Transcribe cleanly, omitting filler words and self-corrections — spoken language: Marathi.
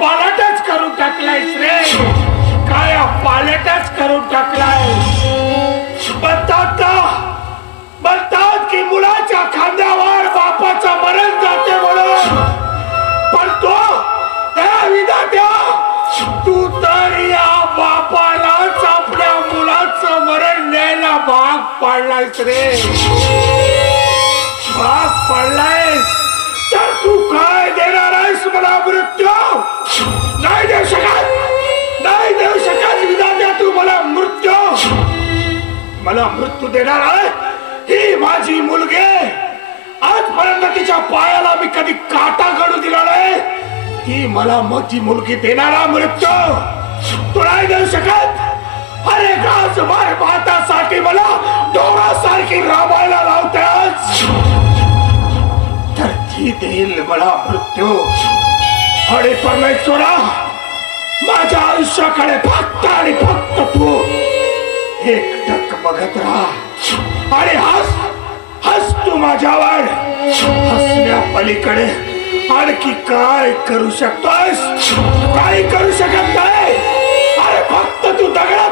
पालटच करून टाकलायस रे, काया पालटच करून टाकलाय. म्हणतात की मुलाच्या खांद्यावर बापाचं मरण जाते म्हणून, पण तो विधात्या तू तर या बापालाच आपल्या मुलाचं मरण न्यायला भाग पाडलायस रे, भाग पाडलायस. तर तू काय देणार आहेस मला? मृत्यू नाही देऊ शकत, नाही देऊ शकत विधात्या. तू मला मृत्यू देणार आहे? ही माझी मुलगी, आजपर्यंत तिच्या पायाला मी कधी काटा घडू दिला नाही. ती मला माझी मुलगी देणारा मृत्यू तू नाही देऊ शकत. अरे गाजबार भातासाठी मला डोंगरासारखी राबायला लावतेस, तर ती देईल मला मृत्यू. आणि परमेश्वरा, माझ्या आयुष्याकडे फक्त आणि फक्त तू एकटक बघत राहा आणि हस तू माझ्यावर. हसण्या पलीकडे आणखी काय करू शकतोस? काही करू शकत नाही. अरे फक्त तू दगडा